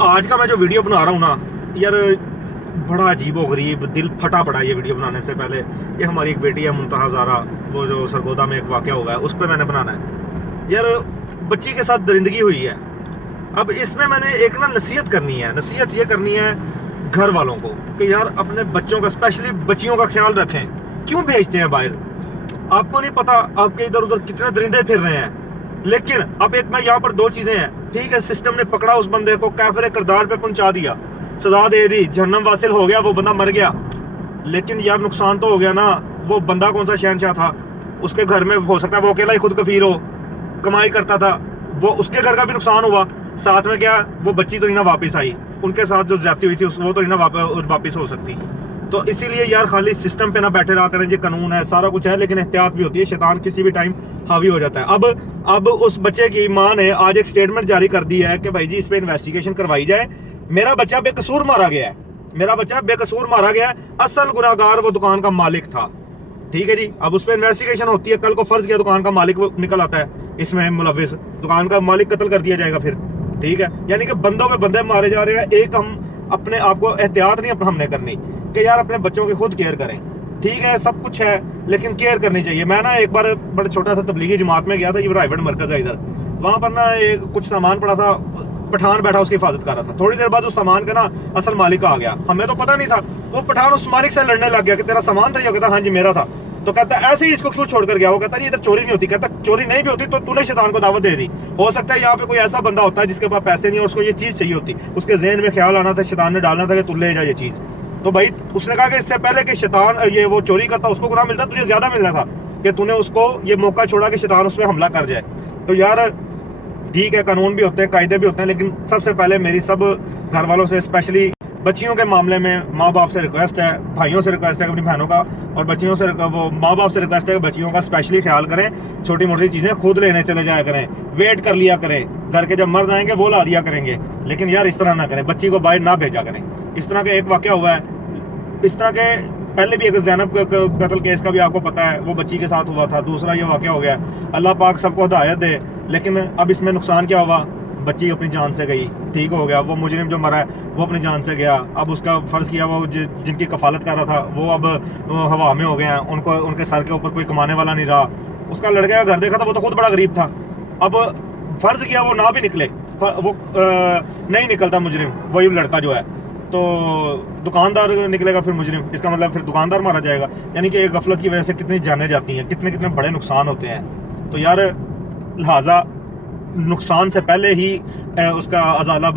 आज का मैं जो वीडियो बना रहा हूँ ना यार, बड़ा अजीबो गरीब, दिल फटा पड़ा ये वीडियो बनाने से पहले। ये हमारी एक बेटी है मुंतहा ज़ारा, वो जो सरगोदा में एक वाक़या हुआ है उस पर मैंने बनाना है यार। बच्ची के साथ दरिंदगी हुई है। अब इसमें मैंने एक ना नसीहत करनी है। नसीहत ये करनी है घर वालों को कि यार अपने बच्चों का, स्पेशली बच्चियों का ख्याल रखें। क्यों भेजते हैं बाहर? आपको नहीं पता आपके इधर उधर कितने दरिंदे फिर रहे हैं। लेकिन अब एक मैं यहाँ पर दो चीजें हैं, ठीक है, सिस्टम ने पकड़ा उस बंदे को, काफिर किरदार पे पहुंचा दिया, सजा दे दी, जहन्नम वासिल हो गया, वो बंदा मर गया। लेकिन यार नुकसान तो हो गया ना। वो बंदा कौन सा शहनशाह था? उसके घर में हो सकता है वो अकेला ही खुद कफील हो, कमाई करता था, वो उसके घर का भी नुकसान हुआ। साथ में क्या, वो बच्ची तो नहीं ना वापस आई, उनके साथ जो ज्यादती हुई थी वो तो नहीं ना वापस हो सकती। तो इसीलिए यार खाली सिस्टम पे ना बैठे रहा करें। ये कानून है, सारा कुछ है, लेकिन एहतियात भी होती है। शैतान किसी भी टाइम हावी हो जाता है। अब उस बच्चे की माँ ने आज एक स्टेटमेंट जारी कर दी है कि भाई जी इस पे इन्वेस्टिगेशन करवाई जाए। मेरा बच्चा बेकसूर मारा गया है, मेरा बच्चा बेकसूर मारा गया है। असल गुनाहगार वो दुकान का मालिक था, ठीक है जी। अब उस पर इन्वेस्टिगेशन होती है। कल को फर्ज किया दुकान का मालिक निकल आता है इसमें मुलविस, दुकान का मालिक कत्ल कर दिया जाएगा फिर, ठीक है। यानी कि बंदों पे बंदे मारे जा रहे हैं। एक हम अपने आप को एहतियात नहीं हमने करनी कि यार अपने बच्चों की खुद केयर करें। ठीक है, सब कुछ है, लेकिन केयर करनी चाहिए। मैं ना एक बार बड़े छोटा सा तबलीगी जमात में गया था, ये प्राइवेट मरकज है इधर। वहां पर ना एक कुछ सामान पड़ा था, पठान बैठा उसकी हिफाजत कर रहा था। थोड़ी देर बाद उस सामान का ना असल मालिक आ गया, हमें तो पता नहीं था। वो पठान उस मालिक से लड़ने लग गया कि तेरा सामान था? ये कहता हाँ जी मेरा था। तो कहता ऐसे ही इसको क्यों छोड़कर गया? वो कहता नहीं इधर चोरी नहीं होती। कहता चोरी नहीं भी होती तो तूने शैतान को दावत दे दी। हो सकता है यहाँ पे कोई ऐसा बंदा होता है जिसके पास पैसे नहीं और उसको ये चीज चाहिए होती, उसके जहन में ख्याल आना था, शैतान ने डालना था कि तू ले जा ये चीज। तो भाई उसने कहा कि इससे पहले कि शैतान ये वो चोरी करता उसको गुनाह मिलता, तुझे ज्यादा मिलना था कि तूने उसको ये मौका छोड़ा कि शैतान उस पर हमला कर जाए। तो यार ठीक है, कानून भी होते हैं, कायदे भी होते हैं, लेकिन सबसे पहले मेरी सब घर वालों से, स्पेशली बच्चियों के मामले में माँ बाप से रिक्वेस्ट है, भाइयों से रिक्वेस्ट है अपनी बहनों का, और बच्चियों से वो माँ बाप से रिक्वेस्ट है कि बच्चियों का स्पेशली ख्याल करें। छोटी मोटी चीज़ें खुद लेने चले जाया करें, वेट कर लिया करें, घर के जब मर्द आएंगे वो ला दिया करेंगे। लेकिन यार इस तरह ना करें, बच्ची को बाहर ना भेजा करें। इस तरह का एक वाक़या हुआ है, इस तरह के पहले भी एक ज़ैनब कत्ल केस का भी आपको पता है, वो बच्ची के साथ हुआ था। दूसरा ये वाक़या हो गया। अल्लाह पाक सबको हिदायत दे। लेकिन अब इसमें नुकसान क्या हुआ? बच्ची अपनी जान से गई, ठीक हो गया। वो मुजरिम जो मरा है वो अपनी जान से गया। अब उसका फ़र्ज़ किया वो जिनकी कफालत कर रहा था वो अब हवा में हो गए हैं, उनको उनके सर के ऊपर कोई कमाने वाला नहीं रहा। उसका लड़के का घर देखा था, वो तो खुद बड़ा गरीब था। अब फ़र्ज़ किया वो ना भी निकले, वो नहीं निकलता मुजरिम, वही लड़का जो है, तो दुकानदार निकलेगा फिर मुजरिम। इसका मतलब फिर दुकानदार मारा जाएगा। यानी कि एक गफलत की वजह से कितनी जानें जाती हैं, कितने कितने बड़े नुकसान होते हैं। तो यार लिहाजा नुकसान से पहले ही उसका अजाला